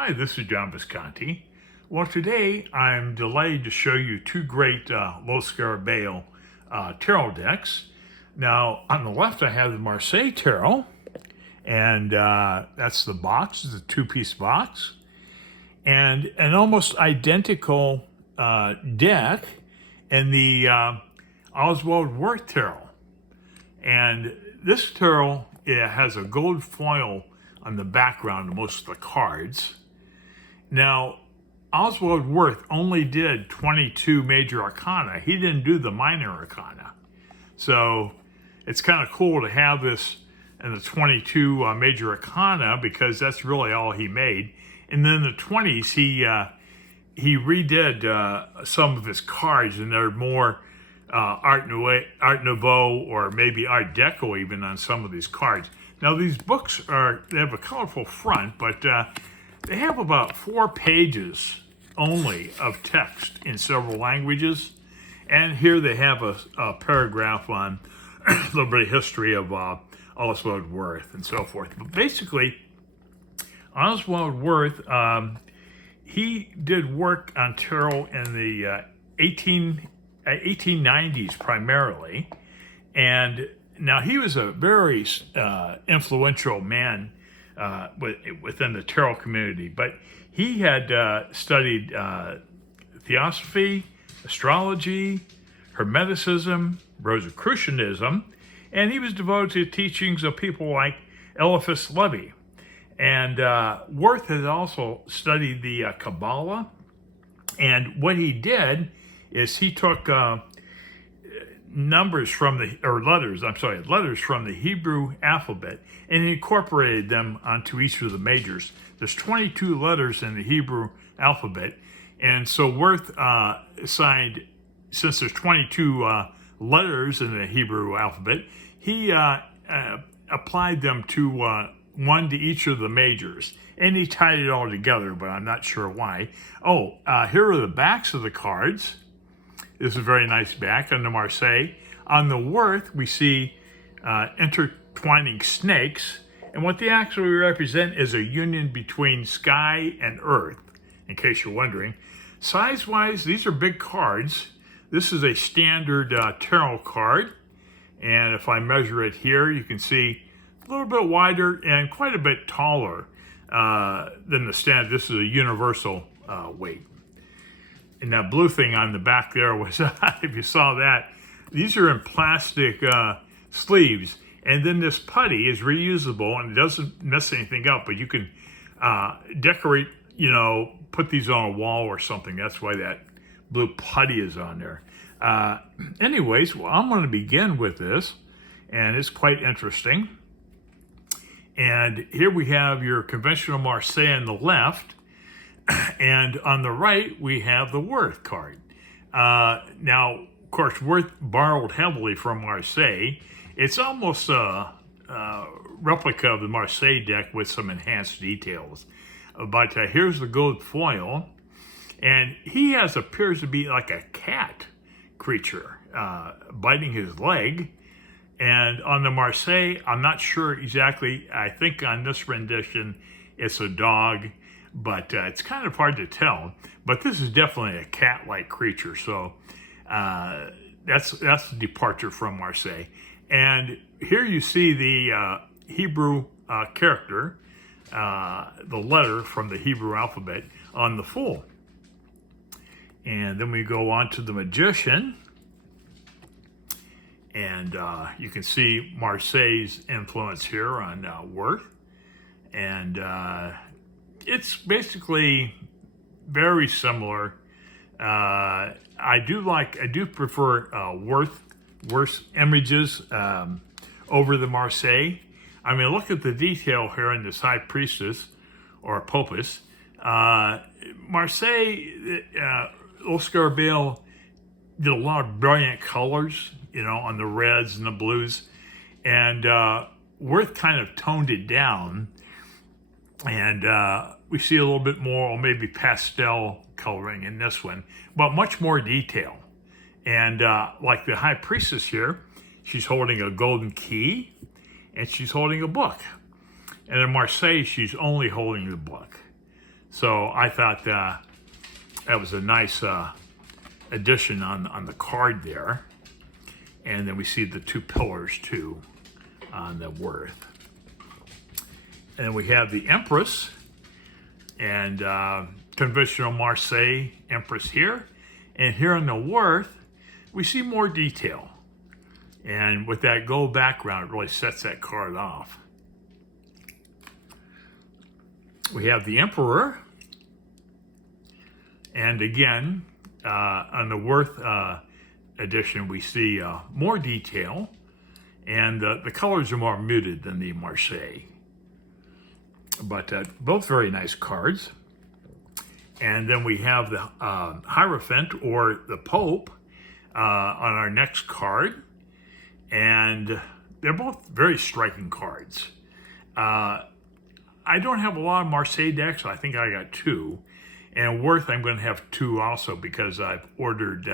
Hi, this is John Visconti. Well, today I'm delighted to show you two great Lo Scarabeo tarot decks. Now, on the left, I have the Marseille Tarot, and that's the box, it's a two-piece box, and an almost identical deck in the Oswald Wirth Tarot. And this tarot, it has a gold foil on the background of most of the cards. Now, Oswald Wirth only did 22 major arcana. He didn't do the minor arcana. So it's kind of cool to have this in the 22 major arcana because that's really all he made. And then the 20s, he redid some of his cards, and they're more Art Nouveau or maybe Art Deco even on some of these cards. Now these books they have a colorful front, but they have about 4 pages only of text in several languages. And here they have a paragraph on a little bit of history of Oswald Wirth and so forth. But basically, Oswald Wirth, he did work on tarot in the 1890s primarily. And now he was a very influential man within the tarot community, but he had studied theosophy, astrology, Hermeticism, Rosicrucianism, and he was devoted to teachings of people like Eliphas Levi. And Wirth had also studied the Kabbalah, and what he did is he took letters from the Hebrew alphabet and incorporated them onto each of the majors. There's 22 letters in the Hebrew alphabet, and so Wirth assigned, since there's 22 letters in the Hebrew alphabet, he applied them to one to each of the majors, and he tied it all together, but I'm not sure why. Here are the backs of the cards. This is a very nice back on the Marseille. On the Wirth, we see intertwining snakes, and what they actually represent is a union between sky and earth, in case you're wondering. Size-wise, these are big cards. This is a standard tarot card, and if I measure it here, you can see a little bit wider and quite a bit taller than the standard. This is a universal weight. And that blue thing on the back there was, if you saw that, these are in plastic sleeves. And then this putty is reusable and it doesn't mess anything up, but you can decorate, put these on a wall or something. That's why that blue putty is on there. Anyways, well, I'm going to begin with this, and it's quite interesting. And here we have your conventional Marseille on the left, and on the right, we have the Wirth card. Now, of course, Wirth borrowed heavily from Marseille. It's almost a replica of the Marseille deck with some enhanced details. But here's the gold foil, and he appears to be like a cat creature biting his leg. And on the Marseille, I'm not sure exactly. I think on this rendition, it's a dog, but it's kind of hard to tell. But this is definitely a cat-like creature, so that's the departure from Marseille. And here you see the Hebrew character, the letter from the Hebrew alphabet on the Fool. And then we go on to the Magician, and you can see Marseille's influence here on Wirth. And it's basically very similar. I do prefer Wirth's images over the Marseille. I mean, look at the detail here in this High Priestess or Popus. Marseille, Lo Scarabeo did a lot of brilliant colors, on the reds and the blues, and Wirth kind of toned it down, and we see a little bit more, or maybe pastel coloring in this one, but much more detail. And like the High Priestess here, she's holding a golden key, and she's holding a book. And in Marseille, she's only holding the book. So I thought that was a nice addition on the card there. And then we see the two pillars too on the Wirth. And we have the Empress and conventional Marseille Empress here. And here on the Wirth, we see more detail. And with that gold background, it really sets that card off. We have the Emperor. And again, on the Wirth edition, we see more detail. And the colors are more muted than the Marseille. But both very nice cards. And then we have the Hierophant, or the Pope, on our next card. And they're both very striking cards. I don't have a lot of Marseille decks, so I think I got two. And Wirth, I'm going to have two also, because I've ordered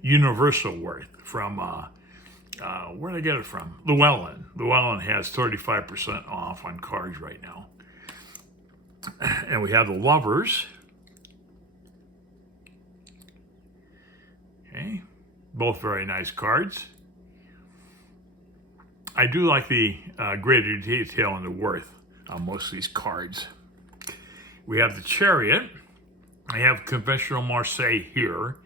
Universal Wirth from, where did I get it from? Llewellyn. Llewellyn has 35% off on cards right now. And we have the Lovers. Okay, both very nice cards. I do like the greater detail in the Wirth on most of these cards. We have the Chariot. I have conventional Marseille here.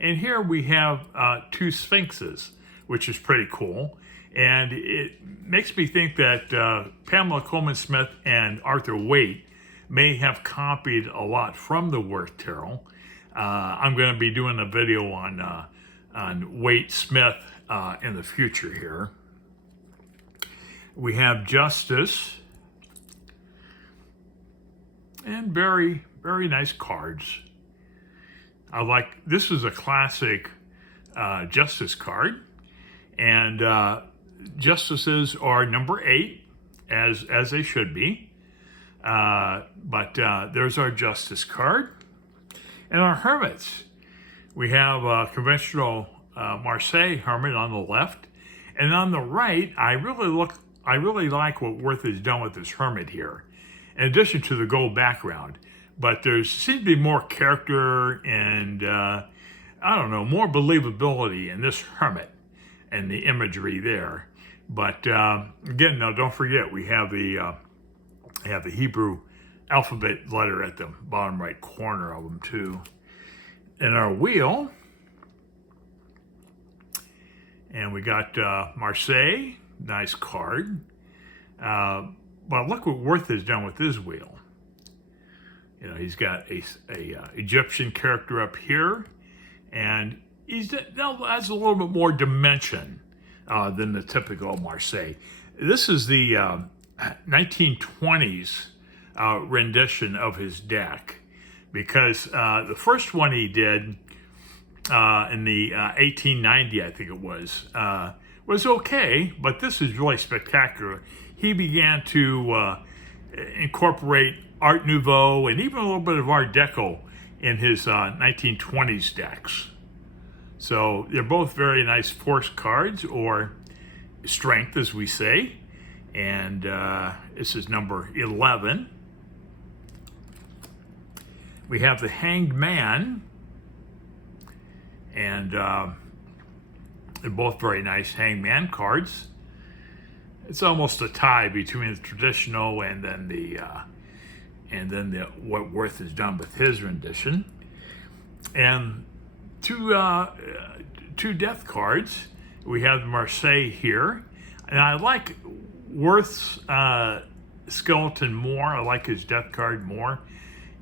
And here we have two Sphinxes, which is pretty cool. And it makes me think that Pamela Coleman-Smith and Arthur Waite may have copied a lot from the Wirth Tarot. I'm going to be doing a video on Waite Smith in the future here. We have Justice, and very, very nice cards. This is a classic Justice card, and Justices are number 8, as they should be. But there's our Justice card. And our Hermits. We have conventional Marseille Hermit on the left. And on the right, I really like what Wirth has done with this Hermit here, in addition to the gold background. But there seems to be more character and, I don't know, more believability in this Hermit and the imagery there. But again, now don't forget, we have the Hebrew alphabet letter at the bottom right corner of them too. And our wheel, and we got Marseille, nice card. But look what Wirth has done with his wheel. You know, he's got a Egyptian character up here, and now adds a little bit more dimension than the typical Marseille. This is the 1920s rendition of his deck, because the first one he did in the 1890, I think it was okay, but this is really spectacular. He began to incorporate Art Nouveau and even a little bit of Art Deco in his 1920s decks. So they're both very nice force cards, or strength, as we say. And this is number 11. We have the Hanged Man, and they're both very nice Hanged Man cards. It's almost a tie between the traditional and then the what Wirth has done with his rendition. And two death cards. We have Marseille here, and I like Wirth's skeleton more. I like his death card more.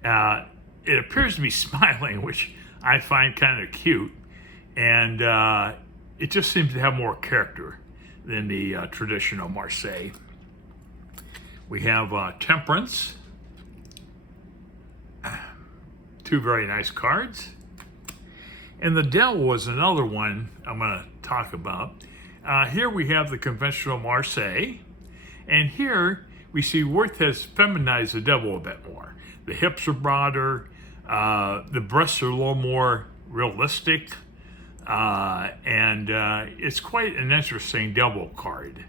It appears to be smiling, which I find kind of cute, and it just seems to have more character than the traditional Marseille. We have Temperance. Two very nice cards. And the Devil was another one I'm going to talk about. Here we have the conventional Marseille. And here we see Wirth has feminized the Devil a bit more. The hips are broader. The breasts are a little more realistic. And it's quite an interesting Devil card.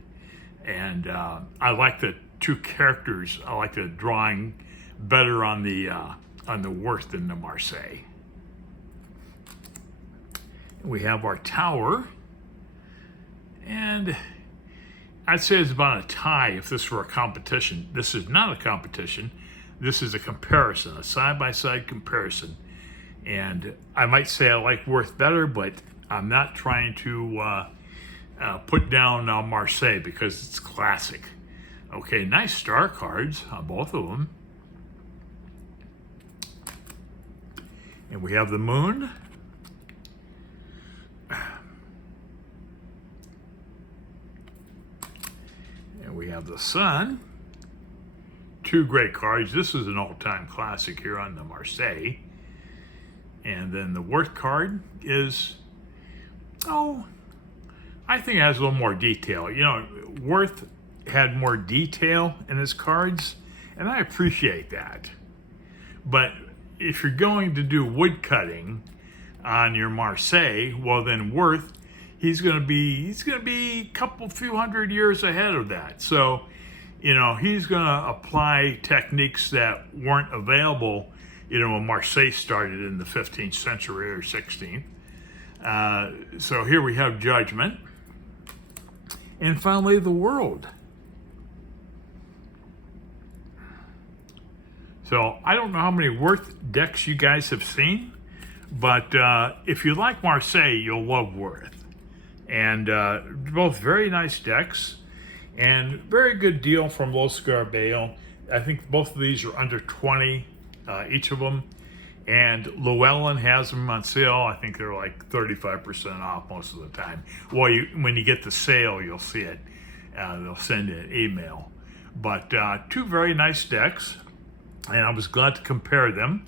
And I like the two characters. I like the drawing better on the on the Wirth and the Marseille. We have our tower, and I'd say it's about a tie if this were a competition. This is not a competition. This is a comparison, a side-by-side comparison. And I might say I like Wirth better, but I'm not trying to put down Marseille because it's classic. Okay, nice star cards on both of them. And we have the moon. And we have the sun. Two great cards. This is an all-time classic here on the Marseille. And then the Wirth card is, I think it has a little more detail. You know, Wirth had more detail in his cards, and I appreciate that. But if you're going to do wood cutting on your Marseille, well then Wirth, he's going to be a few hundred years ahead of that. So, you know, he's going to apply techniques that weren't available, you know, when Marseille started in the 15th century or 16th. So here we have Judgment. And finally, the World. So I don't know how many Wirth decks you guys have seen, but if you like Marseille, you'll love Wirth. And both very nice decks, and very good deal from Los Scarabeo. I think both of these are under 20, each of them. And Llewellyn has them on sale. I think they're like 35% off most of the time. Well, when you get the sale, you'll see it. They'll send you an email. But two very nice decks, and I was glad to compare them.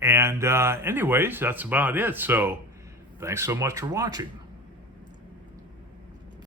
And anyways, that's about it. So thanks so much for watching.